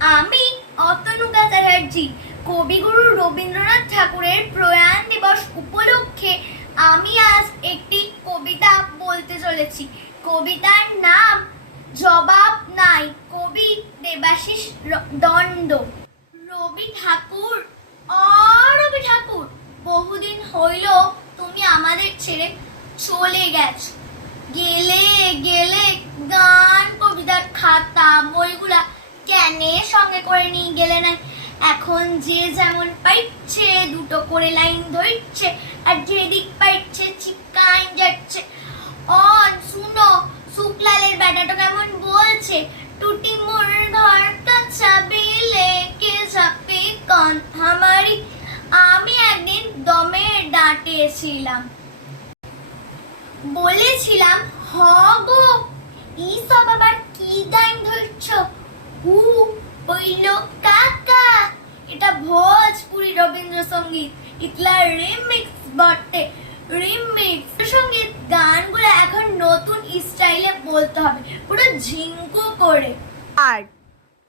আমি অতনুকা চ্যাটার্জি। কবিগুরু রবীন্দ্রনাথ ঠাকুরের প্রয়াণ দিবস উপলক্ষে আমি আজ একটি কবিতা বলতে চলেছি। কবিতার নাম জবাব নাই, কবি দেবাশিস দণ্ড। রবি ঠাকুর, রবি ঠাকুর, বহুদিন হইল তুমি আমাদের ছেড়ে চলে গেছো। গেলে গেলে গান কবিতার খাতা বইগুলা কেনে সঙ্গে করে নিয়ে গেলে নাই? এখন যে যেমন পাইছে দুটো করে লাইন ধরছে, আর যেদিক পাইছে চিপকাই যাচ্ছে। শুনো, শুক্লালের ব্যাটাটা কেমন বলছে, টুটি মোর ঘর কাছাবে লেকে যাবে কন হামারি। আমি একদিন দমে ডাঁটেছিলাম, বলেছিলাম হ গো, ই সব আবার কি গান ধরছ? বইল কাকা, এটা ভোজপুরি রবীন্দ্রসঙ্গীত, ইতলা রিমিক্স বটে। রিমিক্স সঙ্গীত গানগুলো এখন নতুন স্টাইলে বলতে হবে, পুরো ঝিঙ্কু করে। আর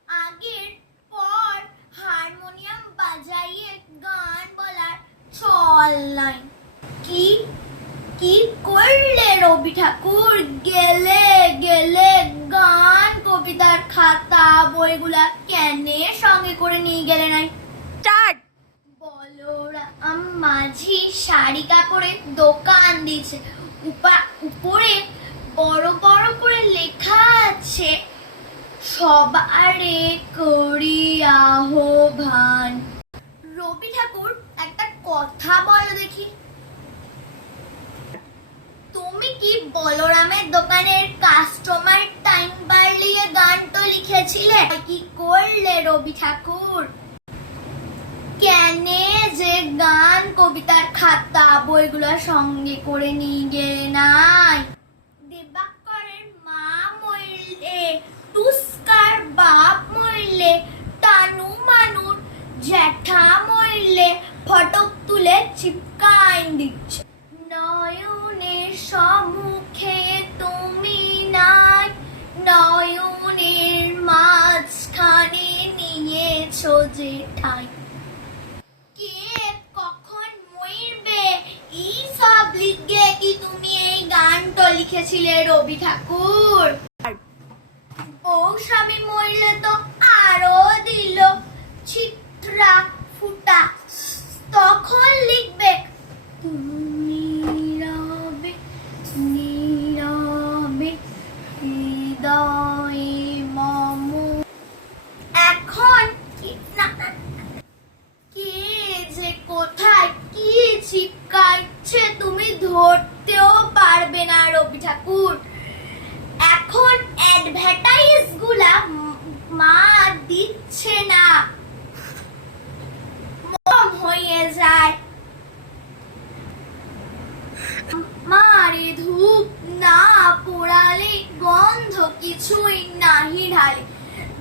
আগের পর হারমোনিয়াম বাজাইয়ে গান বলার চল নাই। কি কি করলে রবি ঠাকুর? গেলে গেলে গান কবিতার খাতা বইগুলা কেনে সঙ্গে করে নিয়ে গেলে নাই? স্টার্ট। বলরাম মাঝি শাড়ি কাপড়ের দোকান দিয়েছে, উপরে বড় বড় করে লেখা আছে সবারে করি আহ্বান। রবি ঠাকুর, একটা কথা বলো দেখি, তুমি কি বলরামের দোকানের কাস্টমার টাইম বাড়লিয়ে গান তো লিখেছিলে? কি করলে রবি ঠাকুর? কেনে যে গান কবিতার খাতা বইগুলো সঙ্গে করে নিয়ে গেলে নাই? দেবাকরের মা মরলে, টুস্কার বাপ মরলে, টানু মানুর জ্যাঠা মরলে ফটক তুলে চিপকাই দিচ্ছে। নয়নের সম্মুখে তুমি নাই, নয়নের মাঝখানে নিয়েছো যে ঠাই। কে কখন মরবে এই সব লিখে কি তুমি এই গানটা লিখেছিলে রবি ঠাকুর? বউ স্বামী মরলে তো আরো দিল চিত্রা ফুটা, তখন লিখবে তুমি রবে নীরবে হৃদয়ে মম। এখন কে যে কোথায় কি চিপকাচ্ছে তুমি ধরতেও পারবে না রবি ঠাকুর। এখন অ্যাডভার্টাইজ গুলা মা দিচ্ছে না, মম হয়ে যায়। মারে ধূপ না পোড়ালে গন্ধ কিছুই নাহি ঢালে,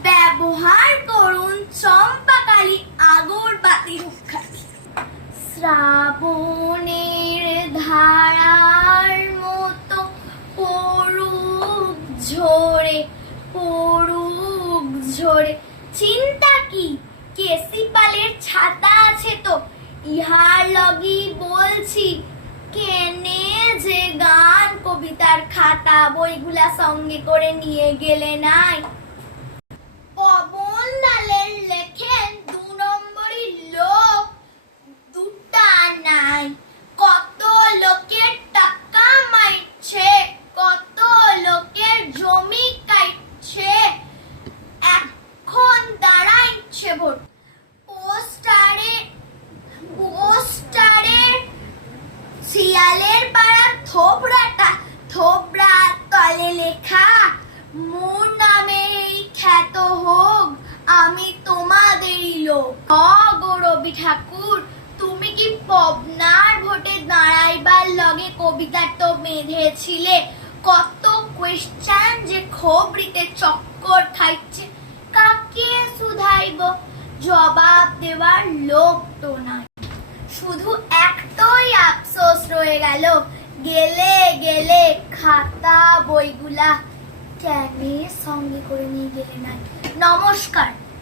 ব্যবহার করুন চম্পাকালী আগরবাতি হুক্কালি। শ্রাবণের ধারার মতো পড়ুক ঝরে, পড়ুক ঝরে। চিন্তা কি, কেসিপালের ছাতা আছে তো, ইহার লগি বলছি কেনে যে গান কবিতার খাতা বইগুলা সঙ্গে করে নিয়ে গেলে নাই? পবন লালের লেখেন 2 নম্বরই লোক, দুটা নাই। কত লোকের টাকা মাইছে, কত লোকের জমি কাটছে, এখন দাঁড়াইছে ভোট। পোস্টারে শিয়ালের পাড়া থোবরাটা, থোবরা তলে লেখা মোর নামে খ্যাত হোক, আমি তোমাদেরই লোক। গো রবি ঠাকুর, তুমি কি পবনার ভোটে দাঁড়াইবার লগে কবিতা তো বেঁধেছিলে? কত কোয়েশ্চেন যে খবরিতে চক্কর খাইছে, কাকে শুধাইব? জবাব দেওয়ার লোক তো নাই। শুধু একটাই আফসোস রয়ে গেল, গেলে গেলে খাতা বইগুলা কেনে সঙ্গে করে নিয়ে গেলে নাই। নমস্কার।